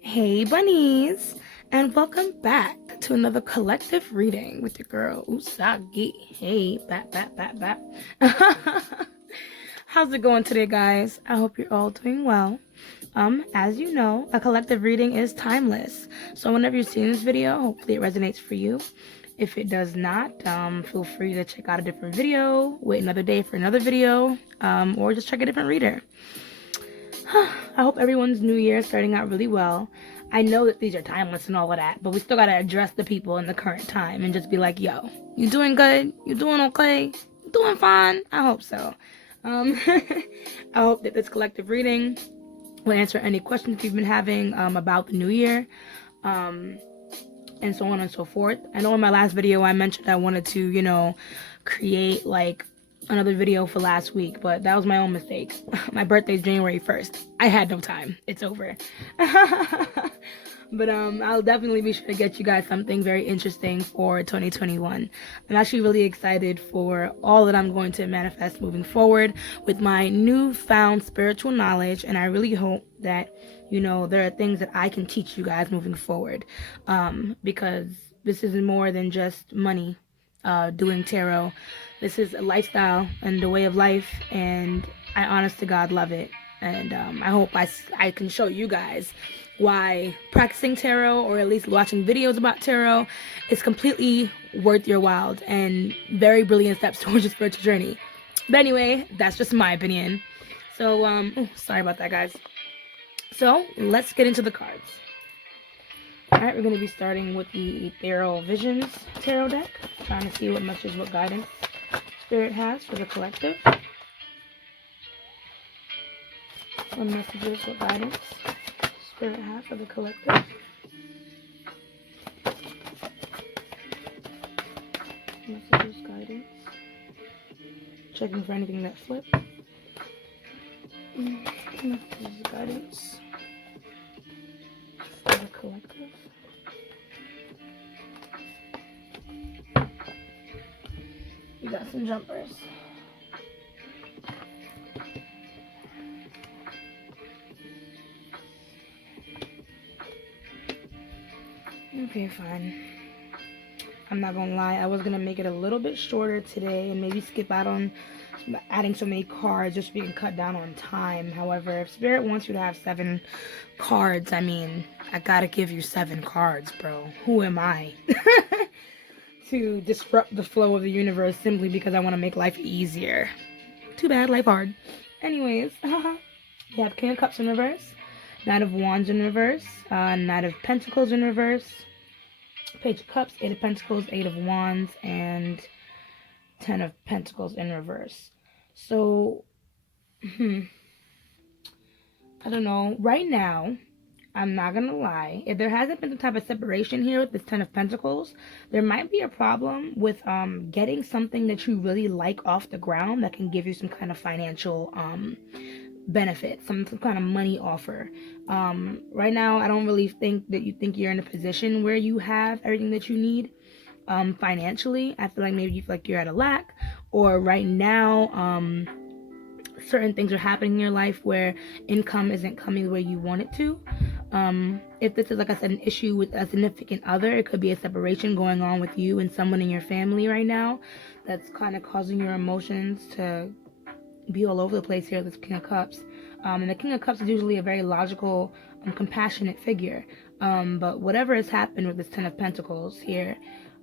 Hey bunnies, and welcome back to another collective reading with your girl Usagi. Hey, bat. How's it going today, guys? I hope you're all doing well. As you know, a collective reading is timeless. So whenever you're seeing this video, hopefully it resonates for you. If it does not, feel free to check out a different video, wait another day for another video, or just check a different reader. I hope everyone's new year is starting out really well. I know that these are timeless and all of that, but we still gotta address the people in the current time and just be like, yo, you doing good? You doing okay? You doing fine? I hope so. I hope that this collective reading will answer any questions you've been having about the new year, and so on and so forth. I know in my last video I mentioned I wanted to, create like another video for last week, but that was my own mistake. My birthday's January 1st. I had no time. It's over. But I'll definitely be sure to get you guys something very interesting for 2021. I'm actually really excited for all that I'm going to manifest moving forward with my newfound spiritual knowledge, and I really hope that there are things that I can teach you guys moving forward, because this is more than just money. Doing tarot, this is a lifestyle and a way of life, and I honest to God love it. And I hope I can show you guys why practicing tarot, or at least watching videos about tarot, is completely worth your while and very brilliant steps towards your spiritual journey. But anyway, that's just my opinion. So sorry about that, guys. So let's get into the cards. Alright, we're going to be starting with the Ethereal Visions Tarot deck, trying to see what message, what guidance Spirit has for the collective. What messages, what guidance Spirit has for the collective. Messages, guidance. Checking for anything that flipped. Messages, guidance for the collective. We got some jumpers. Okay, fine. I'm not gonna lie, I was gonna make it a little bit shorter today and maybe skip out on adding so many cards just so we can cut down on time. However, if Spirit wants you to have 7 cards, I mean, I gotta give you 7 cards, bro. Who am I to disrupt the flow of the universe simply because I want to make life easier? Too bad, life hard. Anyways, we have King of Cups in reverse, Knight of Wands in reverse, Knight of Pentacles in reverse, Page of Cups, 8 of Pentacles, 8 of Wands, and 10 of Pentacles in reverse. So, I don't know. Right now, I'm not gonna lie, if there hasn't been some type of separation here with this 10 of Pentacles, there might be a problem with getting something that you really like off the ground that can give you some kind of financial benefit, some kind of money offer. Right now, I don't really think that you're in a position where you have everything that you need financially. I feel like maybe you feel like you're at a lack, or right now certain things are happening in your life where income isn't coming the way you want it to. If this is, like I said, an issue with a significant other, it could be a separation going on with you and someone in your family right now that's kind of causing your emotions to be all over the place here, this King of Cups. And the King of Cups is usually a very logical, compassionate figure. But whatever has happened with this 10 of Pentacles here,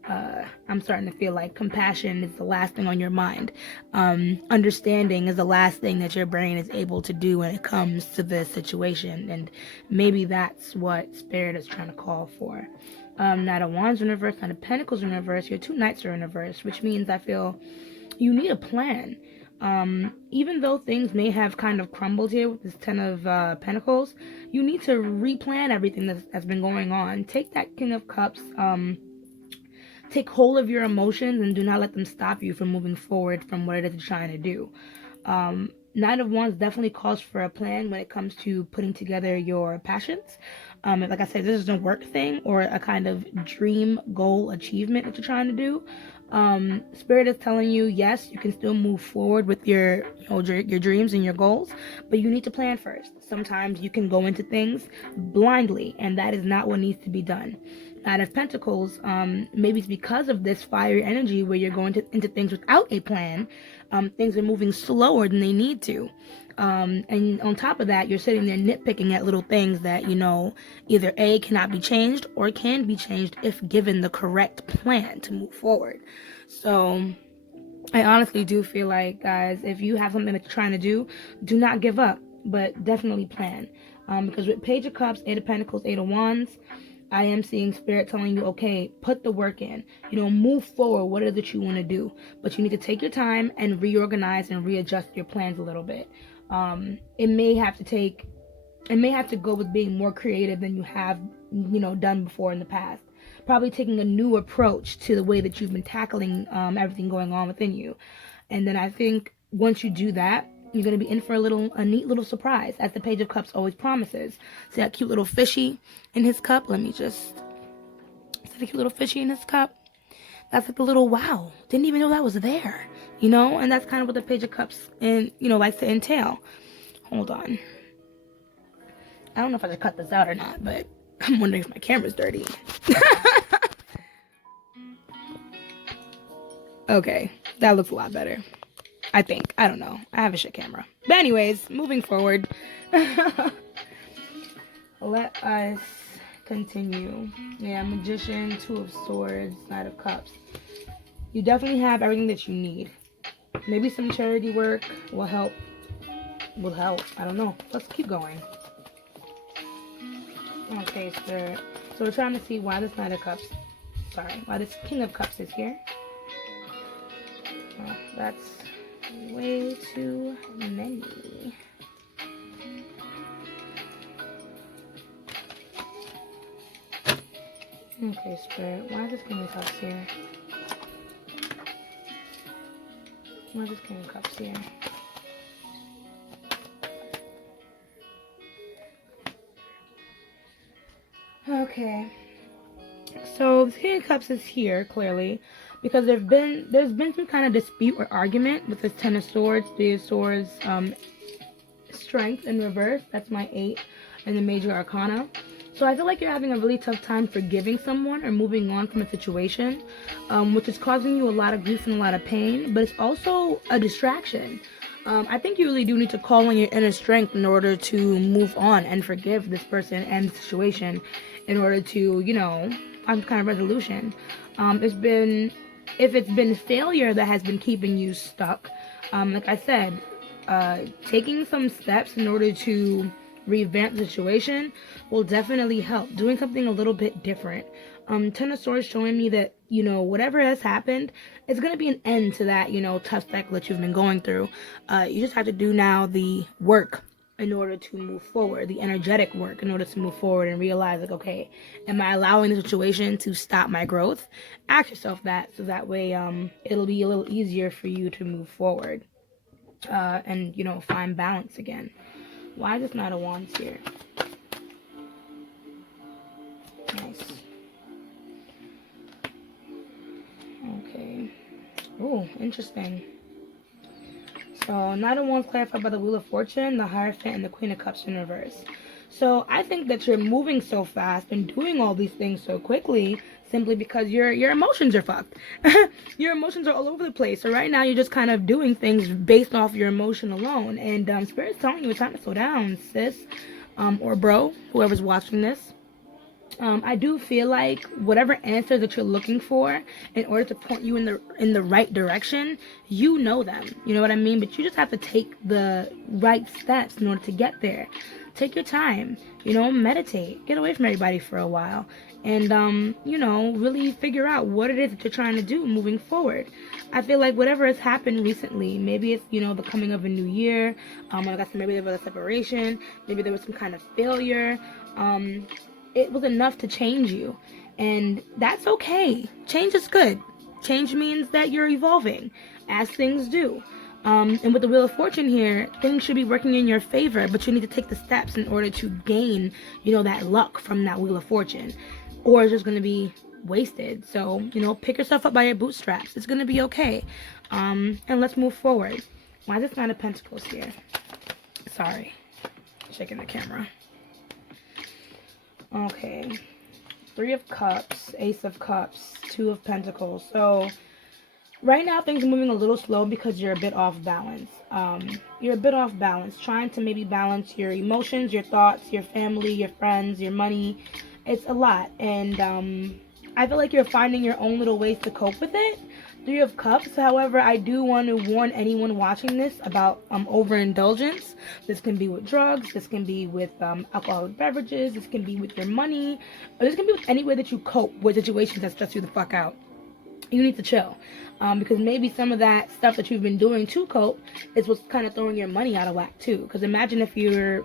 I'm starting to feel like compassion is the last thing on your mind. Understanding is the last thing that your brain is able to do when it comes to this situation. And maybe that's what Spirit is trying to call for. Knight of Wands in reverse, Knight of Pentacles in reverse. Your 2 Knights are in reverse, which means I feel you need a plan. Even though things may have kind of crumbled here with this 10 of Pentacles, you need to replan everything that's been going on. Take that King of Cups, take hold of your emotions and do not let them stop you from moving forward from what it is you're trying to do. Nine of Wands definitely calls for a plan when it comes to putting together your passions. Like I said, this is a work thing or a kind of dream goal achievement that you're trying to do. Spirit is telling you, yes, you can still move forward with your dreams and your goals, but you need to plan first. Sometimes you can go into things blindly, and that is not what needs to be done. Nine of Pentacles, maybe it's because of this fiery energy where you're going into things without a plan. Things are moving slower than they need to. And on top of that, you're sitting there nitpicking at little things that, either A, cannot be changed or can be changed if given the correct plan to move forward. So I honestly do feel like, guys, if you have something that you're trying to do not give up, but definitely plan. Because with Page of Cups, Eight of Pentacles, Eight of Wands, I am seeing Spirit telling you, okay, put the work in. Move forward. What is it you want to do? But you need to take your time and reorganize and readjust your plans a little bit. It may have to go with being more creative than you have, done before in the past. Probably taking a new approach to the way that you've been tackling everything going on within you. And then I think once you do that, you're going to be in for a neat little surprise, as the Page of Cups always promises. See that cute little fishy in his cup? See the cute little fishy in his cup? That's like a little wow. Didn't even know that was there, And that's kind of what the Page of Cups likes to entail. Hold on. I don't know if I should cut this out or not, but I'm wondering if my camera's dirty. Okay, that looks a lot better. I think. I don't know. I have a shit camera. But anyways, moving forward. Let us continue. Yeah, Magician, Two of Swords, Knight of Cups. You definitely have everything that you need. Maybe some charity work will help. I don't know. Let's keep going. Okay, Spirit. So we're trying to see why this why this King of Cups is here. Oh, that's way too many. Okay, Spirit. Why is this King of Cups here? Why is this King of Cups here? Okay. So the King of Cups is here, clearly, because there's been some kind of dispute or argument with this Ten of Swords, Three of Swords, Strength in reverse. That's my 8 in the Major Arcana. So I feel like you're having a really tough time forgiving someone or moving on from a situation, which is causing you a lot of grief and a lot of pain, but it's also a distraction. I think you really do need to call on your inner strength in order to move on and forgive this person and the situation in order to, find some kind of resolution. If it's been failure that has been keeping you stuck, like I said, taking some steps in order to revamp the situation will definitely help. Doing something a little bit different. Ten of Swords showing me that, whatever has happened, it's going to be an end to that, tough cycle that you've been going through. You just have to do now the work in order to move forward, the energetic work in order to move forward and realize, like, okay, am I allowing the situation to stop my growth? Ask yourself that, so that way it'll be a little easier for you to move forward and, find balance again. Why is this Knight of Wands here? Nice. Okay. Oh, interesting. So, Knight of Wands clarified by the Wheel of Fortune, the Hierophant, and the Queen of Cups in reverse. So, I think that you're moving so fast and doing all these things so quickly simply because your emotions are fucked. Your emotions are all over the place. So, right now, you're just kind of doing things based off your emotion alone. And Spirit's telling you it's time to slow down, sis. Or bro, whoever's watching this. I do feel like whatever answer that you're looking for in order to point you in the right direction, you know them. You know what I mean? But you just have to take the right steps in order to get there. Take your time, meditate, get away from everybody for a while, and really figure out what it is that you're trying to do moving forward. I feel like whatever has happened recently, maybe it's the coming of a new year, like I said, maybe there was a separation, maybe there was some kind of failure. It was enough to change you, and that's okay. Change is good. Change means that you're evolving, as things do. And with the Wheel of Fortune here, things should be working in your favor, but you need to take the steps in order to gain, that luck from that Wheel of Fortune. Or it's just going to be wasted. So, pick yourself up by your bootstraps. It's going to be okay. And let's move forward. Why is this Nine of Pentacles here? Sorry. Checking the camera. Okay. Three of Cups, Ace of Cups, Two of Pentacles. So right now things are moving a little slow because you're a bit off balance. You're a bit off balance, trying to maybe balance your emotions, your thoughts, your family, your friends, your money. It's a lot, and I feel like you're finding your own little ways to cope with it. Three of Cups. However, I do want to warn anyone watching this about overindulgence. This can be with drugs. This can be with alcoholic beverages. This can be with your money. Or this can be with any way that you cope with situations that stress you the fuck out. You need to chill. Because maybe some of that stuff that you've been doing to cope is what's kind of throwing your money out of whack too. Because imagine if you're,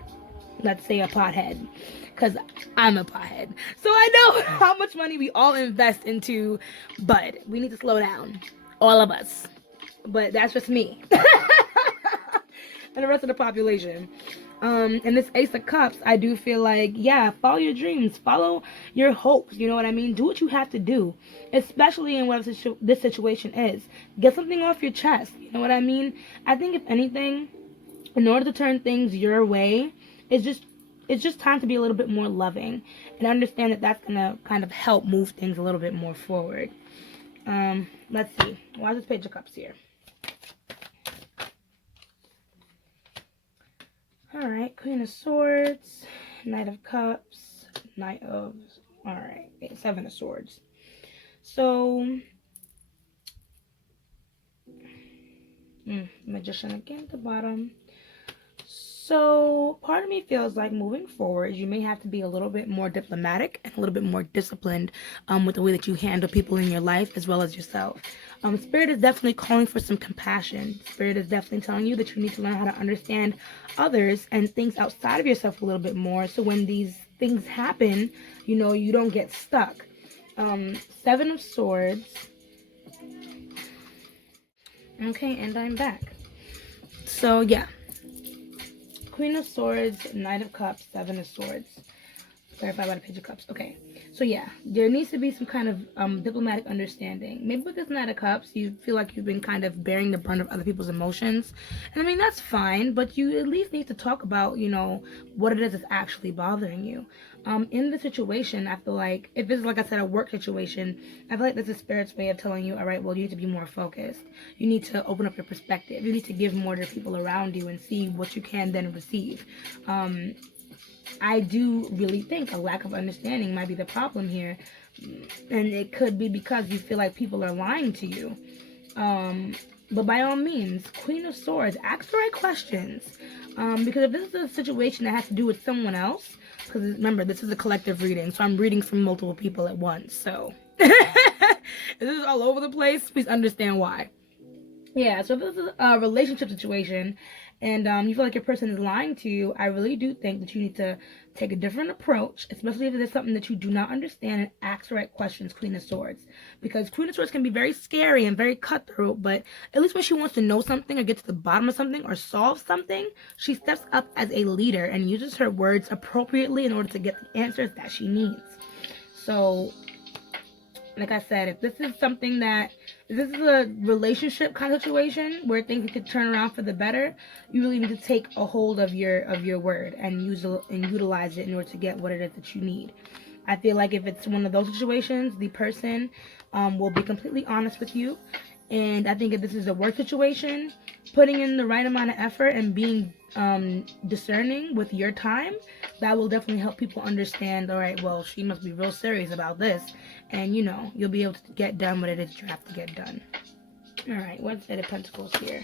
let's say, a pothead. Because I'm a pothead. So I know how much money we all invest into bud. We need to slow down. All of us. But that's just me. And the rest of the population. And this Ace of Cups, I do feel like, yeah, follow your dreams. Follow your hopes. You know what I mean? Do what you have to do. Especially in what this situation is. Get something off your chest. You know what I mean? I think if anything, in order to turn things your way, it's just time to be a little bit more loving and understand that that's going to kind of help move things a little bit more forward. Let's see. Why is this Page of Cups here? Alright, Queen of Swords, Knight of Cups, Seven of Swords. So, Magician again at the bottom. So, part of me feels like moving forward, you may have to be a little bit more diplomatic and a little bit more disciplined with the way that you handle people in your life as well as yourself. Spirit is definitely calling for some compassion. Spirit is definitely telling you that you need to learn how to understand others and things outside of yourself a little bit more. So when these things happen, you don't get stuck. Seven of Swords. Okay, and I'm back. So, yeah. Queen of Swords, Knight of Cups, Seven of Swords. Clarified by the Page of Cups. Okay. So, yeah. There needs to be some kind of diplomatic understanding. Maybe with this Knight of Cups, you feel like you've been kind of bearing the brunt of other people's emotions. And, I mean, that's fine. But you at least need to talk about, what it is that's actually bothering you. In the situation, I feel like, if it's, like I said, a work situation, I feel like that's a Spirit's way of telling you, all right, well, you need to be more focused. You need to open up your perspective. You need to give more to people around you and see what you can then receive. I do really think a lack of understanding might be the problem here. And it could be because you feel like people are lying to you. But by all means, Queen of Swords, ask the right questions. Because if this is a situation that has to do with someone else, because remember, this is a collective reading, so I'm reading from multiple people at once. So, if this is all over the place, please understand why. Yeah, so if this is a relationship situation and you feel like your person is lying to you, I really do think that you need to take a different approach, especially if there's something that you do not understand, and ask the right questions, Queen of Swords. Because Queen of Swords can be very scary and very cutthroat, but at least when she wants to know something or get to the bottom of something or solve something, she steps up as a leader and uses her words appropriately in order to get the answers that she needs. So, like I said, if this is a relationship kind of situation where things could turn around for the better, you really need to take a hold of your word and utilize it in order to get what it is that you need. I feel like if it's one of those situations, the person will be completely honest with you. And I think if this is a work situation, putting in the right amount of effort and being discerning with your time, that will definitely help people understand, all right, well, she must be real serious about this. And, you'll be able to get done what it is you have to get done. All right, what's Eight of Pentacles here?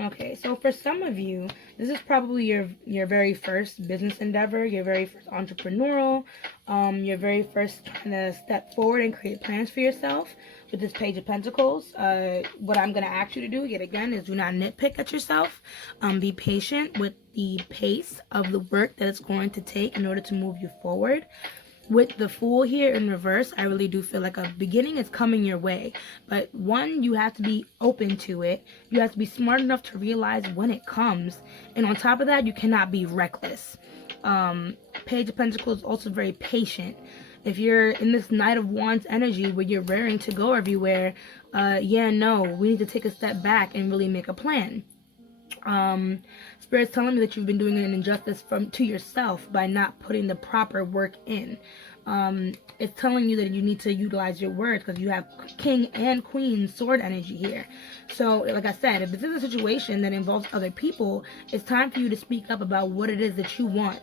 Okay, so for some of you, this is probably your very first business endeavor, your very first entrepreneurial, your very first trying to step forward and create plans for yourself. with this Page of Pentacles. What I'm going to ask you to do, yet again, is do not nitpick at yourself. Be patient with the pace of the work that it's going to take in order to move you forward. With the Fool here in reverse, I really do feel like a beginning is coming your way. But one, you have to be open to it. You have to be smart enough to realize when it comes. And on top of that, you cannot be reckless. Page of Pentacles is also very patient. If you're in this Knight of Wands energy where you're raring to go everywhere, we need to take a step back and really make a plan. Spirit's telling me that you've been doing an injustice to yourself by not putting the proper work in. It's telling you that you need to utilize your words because you have King and Queen sword energy here. So, like I said, if this is a situation that involves other people, it's time for you to speak up about what it is that you want.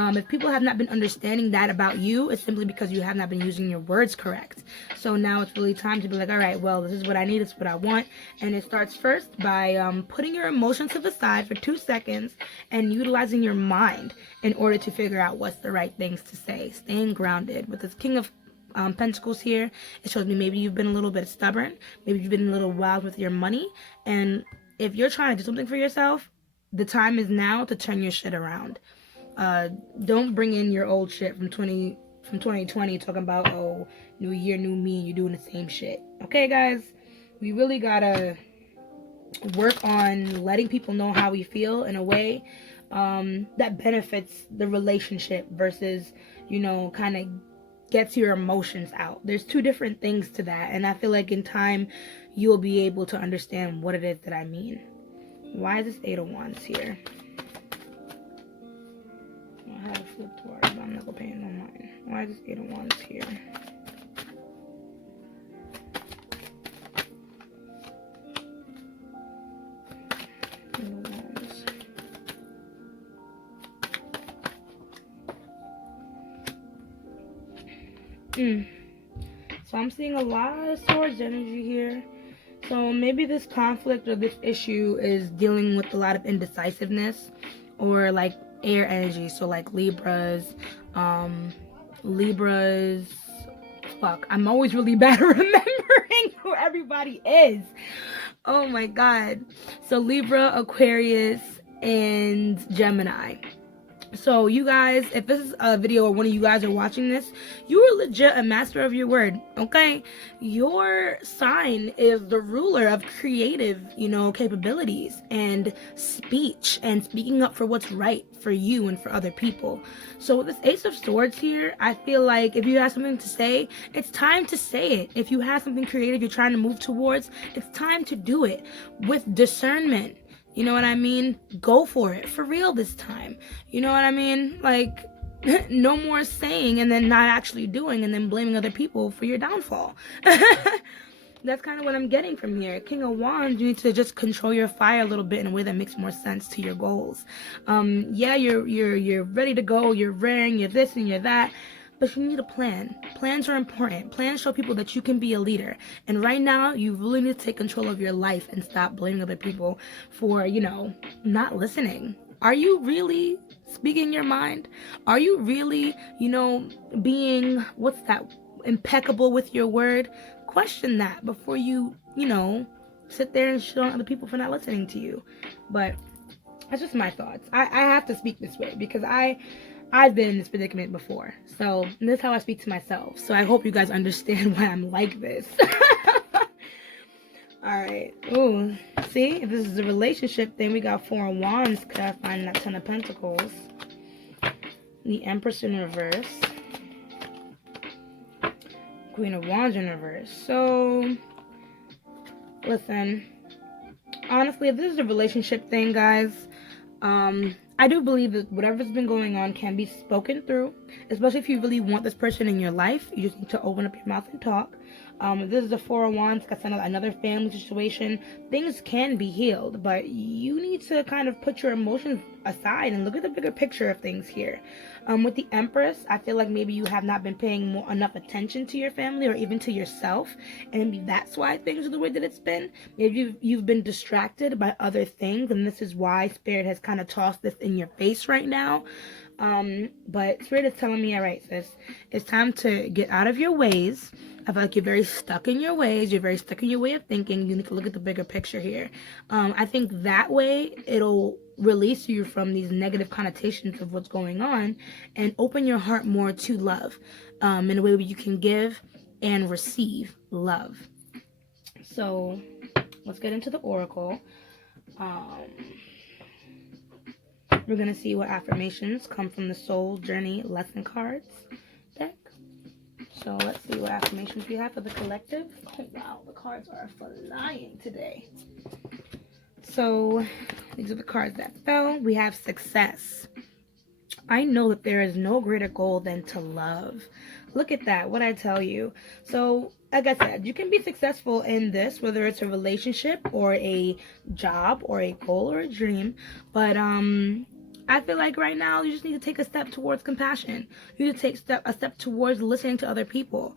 If people have not been understanding that about you, it's simply because you have not been using your words correct. So now it's really time to be like, all right, well, this is what I need, this is what I want. And it starts first by putting your emotions to the side for 2 seconds and utilizing your mind in order to figure out what's the right things to say. Staying grounded. With this King of Pentacles here, it shows me maybe you've been a little bit stubborn. Maybe you've been a little wild with your money. And if you're trying to do something for yourself, the time is now to turn your shit around. Don't bring in your old shit from 2020 talking about, oh, new year, new me, and you're doing the same shit. Okay, guys? We really gotta work on letting people know how we feel in a way that benefits the relationship versus, kind of gets your emotions out. There's two different things to that, and I feel like in time you'll be able to understand what it is that I mean. Why is this 8 of Wands here? I had it flipped toward, but I'm not gonna pay no mind. Why is this 8 of Wands here? So I'm seeing a lot of Swords energy here. So maybe this conflict or this issue is dealing with a lot of indecisiveness or like air energy. So like Libras, fuck, I'm always really bad at remembering who everybody is. Oh my god. So Libra, Aquarius, and Gemini. So you guys, if this is a video or one of you guys are watching this, you are legit a master of your word, okay? Your sign is the ruler of creative, capabilities and speech and speaking up for what's right for you and for other people. So with this Ace of Swords here, I feel like if you have something to say, it's time to say it. If you have something creative you're trying to move towards, it's time to do it with discernment. You know what I mean? Go for it. For real this time. You know what I mean? Like, no more saying and then not actually doing and then blaming other people for your downfall. That's kind of what I'm getting from here. King of Wands, you need to just control your fire a little bit in a way that makes more sense to your goals. You're ready to go. You're raring. You're this and you're that. But you need a plan. Plans are important. Plans show people that you can be a leader. And right now, you really need to take control of your life and stop blaming other people for, not listening. Are you really speaking your mind? Are you really, being, impeccable with your word? Question that before you, sit there and shit on other people for not listening to you. But that's just my thoughts. I have to speak this way because I've been in this predicament before. So this is how I speak to myself. So I hope you guys understand why I'm like this. Alright. Ooh. See? If this is a relationship thing, we got 4 of Wands. Clarifying that 10 of Pentacles. The Empress in reverse. Queen of Wands in reverse. So, listen. Honestly, if this is a relationship thing, guys, I do believe that whatever's been going on can be spoken through, especially if you really want this person in your life. You just need to open up your mouth and talk. If this is a 4 of Wands, that's another family situation. Things can be healed, but you need to kind of put your emotions aside and look at the bigger picture of things here. With the Empress, I feel like maybe you have not been paying enough attention to your family or even to yourself, and maybe that's why things are the way that it's been. Maybe you've been distracted by other things, and this is why Spirit has kind of tossed this in your face right now. But Spirit is telling me, all right, sis, it's time to get out of your ways. I feel like you're very stuck in your ways. You're very stuck in your way of thinking. You need to look at the bigger picture here. I think that way it'll release you from these negative connotations of what's going on and open your heart more to love, in a way where you can give and receive love. So let's get into the oracle. We're going to see what affirmations come from the Soul Journey Lesson Cards deck. So let's see what affirmations we have for the collective. Oh, wow, the cards are flying today. So these are the cards that fell. We have success. I know that there is no greater goal than to love. Look at that, what I tell you. So, like I said, you can be successful in this, whether it's a relationship or a job or a goal or a dream. But I feel like right now you just need to take a step towards compassion. You need to take a step towards listening to other people.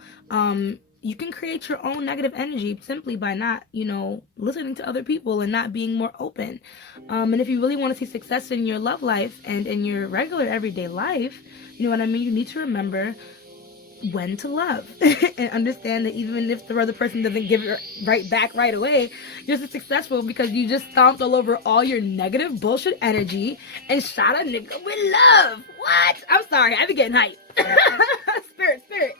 You can create your own negative energy simply by not, listening to other people and not being more open. And if you really want to see success in your love life and in your regular everyday life, you know what I mean? You need to remember when to love and understand that even if the other person doesn't give it right back right away, you're just successful because you just stomped all over all your negative bullshit energy and shot a nigga with love. What? I'm sorry, I've been getting hyped. Spirit.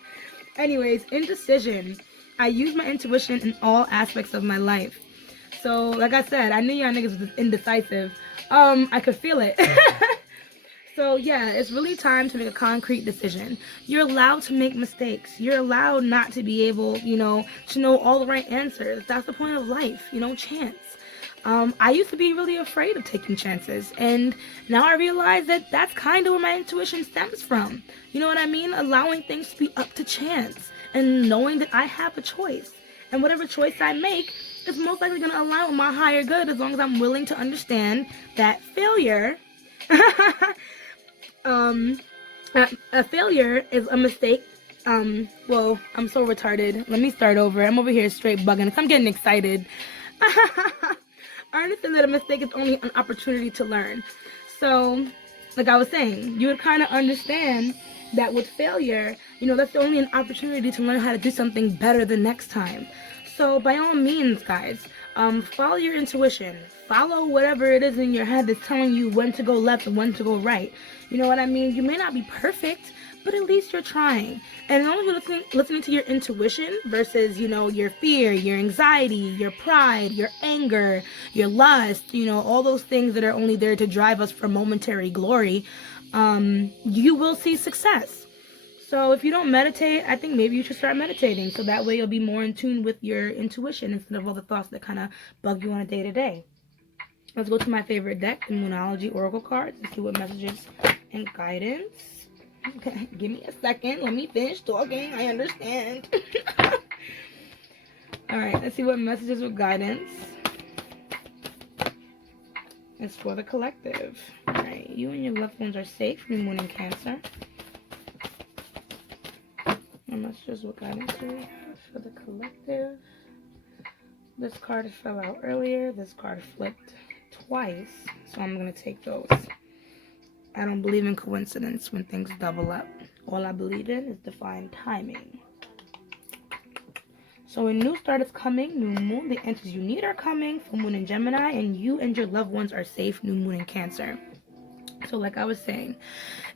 Anyways, indecision. I use my intuition in all aspects of my life. So, like I said, I knew y'all niggas was indecisive. I could feel it. So, yeah, it's really time to make a concrete decision. You're allowed to make mistakes. You're allowed not to be able, to know all the right answers. That's the point of life, chance. I used to be really afraid of taking chances, and now I realize that that's kind of where my intuition stems from. You know what I mean? Allowing things to be up to chance and knowing that I have a choice. And whatever choice I make is most likely going to align with my higher good as long as I'm willing to understand that failure... a failure is a mistake. Well, I'm so retarded. Let me start over. I'm over here straight bugging. I'm getting excited. I understand that a mistake is only an opportunity to learn. So, like I was saying, you would kind of understand that with failure, that's only an opportunity to learn how to do something better the next time. So, by all means, guys, follow your intuition. Follow whatever it is in your head that's telling you when to go left and when to go right. You know what I mean? You may not be perfect, but at least you're trying. And as long as you're listening to your intuition versus, your fear, your anxiety, your pride, your anger, your lust, all those things that are only there to drive us for momentary glory, you will see success. So if you don't meditate, I think maybe you should start meditating. So that way you'll be more in tune with your intuition instead of all the thoughts that kind of bug you on a day-to-day. Let's go to my favorite deck, the Moonology Oracle cards, and see what messages and guidance. Okay, give me a second. Let me finish talking. I understand. Alright, let's see what messages with guidance. It's for the collective. Alright, you and your loved ones are safe, New Moon in Cancer. What messages with guidance do we have for the collective? This card fell out earlier. This card flipped twice, so I'm going to take those. I don't believe in coincidence when things double up. All I believe in is divine timing. So a new start is coming. New moon, the answers you need are coming. Full moon in Gemini, and you and your loved ones are safe. New moon in Cancer. So like I was saying,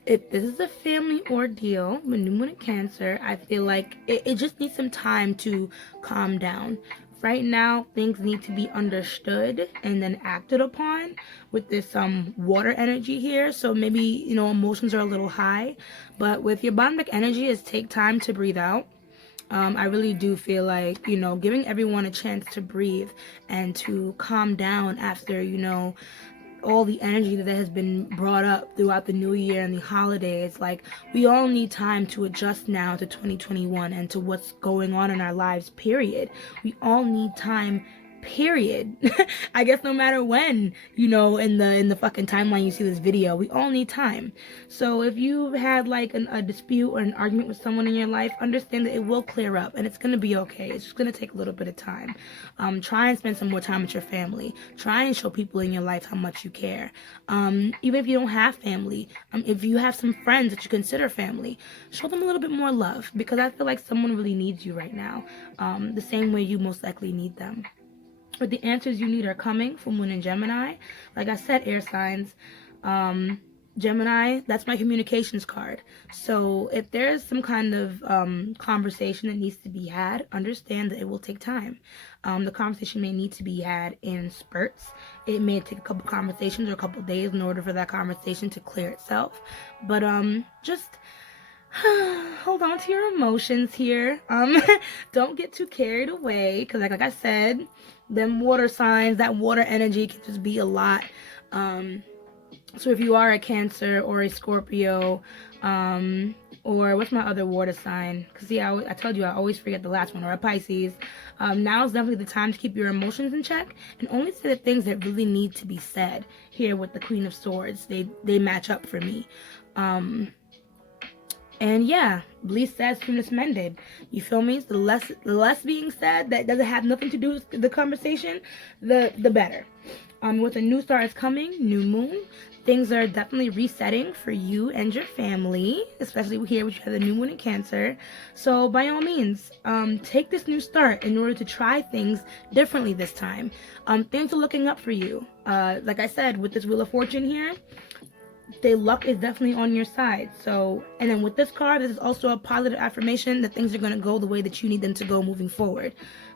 if this is a family ordeal with new moon in Cancer, I feel like it just needs some time to calm down. Right now, things need to be understood and then acted upon with this water energy here. So maybe, emotions are a little high. But with your bottom deck energy is take time to breathe out. I really do feel like, giving everyone a chance to breathe and to calm down after, all the energy that has been brought up throughout the new year and the holidays. Like, we all need time to adjust now to 2021 and to what's going on in our lives, period. We all need time, period. I guess no matter when, you know, in the fucking timeline you see this video, we all need time. So if you've had like a dispute or an argument with someone in your life, understand that it will clear up and it's gonna be okay. It's just gonna take a little bit of time. Try and spend some more time with your family. Try and show people in your life how much you care. Even if you don't have family, if you have some friends that you consider family, show them a little bit more love, because I feel like someone really needs you right now, the same way you most likely need them. But the answers you need are coming from Moon and Gemini. Like I said, air signs. Gemini, that's my communications card. So if there's some kind of conversation that needs to be had, understand that it will take time. The conversation may need to be had in spurts. It may take a couple conversations or a couple days in order for that conversation to clear itself. But just hold on to your emotions here. Don't get too carried away, because like I said, them water signs, that water energy can just be a lot. So if you are a Cancer or a Scorpio, or what's my other water sign? Because yeah, I told you I always forget the last one, or a Pisces. Now is definitely the time to keep your emotions in check and only say the things that really need to be said. Here with the Queen of Swords, they match up for me. And yeah, least said, soonest mended. You feel me? So the less being said that doesn't have nothing to do with the conversation, the better. With a new star is coming, new moon, things are definitely resetting for you and your family, especially here which you have the new moon in Cancer. So by all means, take this new start in order to try things differently this time. Things are looking up for you. Like I said, with this Wheel of Fortune here, the luck is definitely on your side. So, and then with this card, this is also a positive affirmation that things are going to go the way that you need them to go moving forward.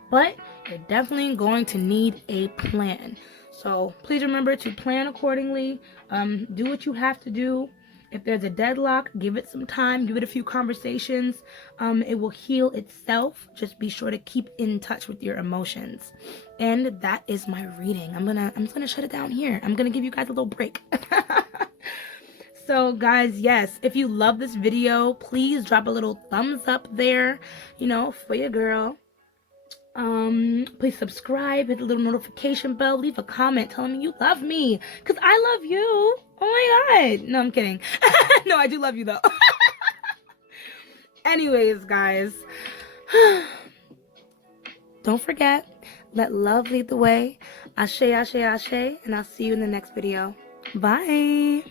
But you're definitely going to need a plan. So please remember to plan accordingly. Do what you have to do. If there's a deadlock, give it some time, give it a few conversations. It will heal itself. Just be sure to keep in touch with your emotions. And that is my reading. I'm just gonna shut it down here. I'm gonna give you guys a little break. So guys, yes, if you love this video, please drop a little thumbs up there, you know, for your girl. Please subscribe, hit the little notification bell, leave a comment telling me you love me, because I love you. Oh my god. No, I'm kidding. No, I do love you though. Anyways, guys, don't forget, let love lead the way. Ashe, ashe, ashe, and I'll see you in the next video. Bye.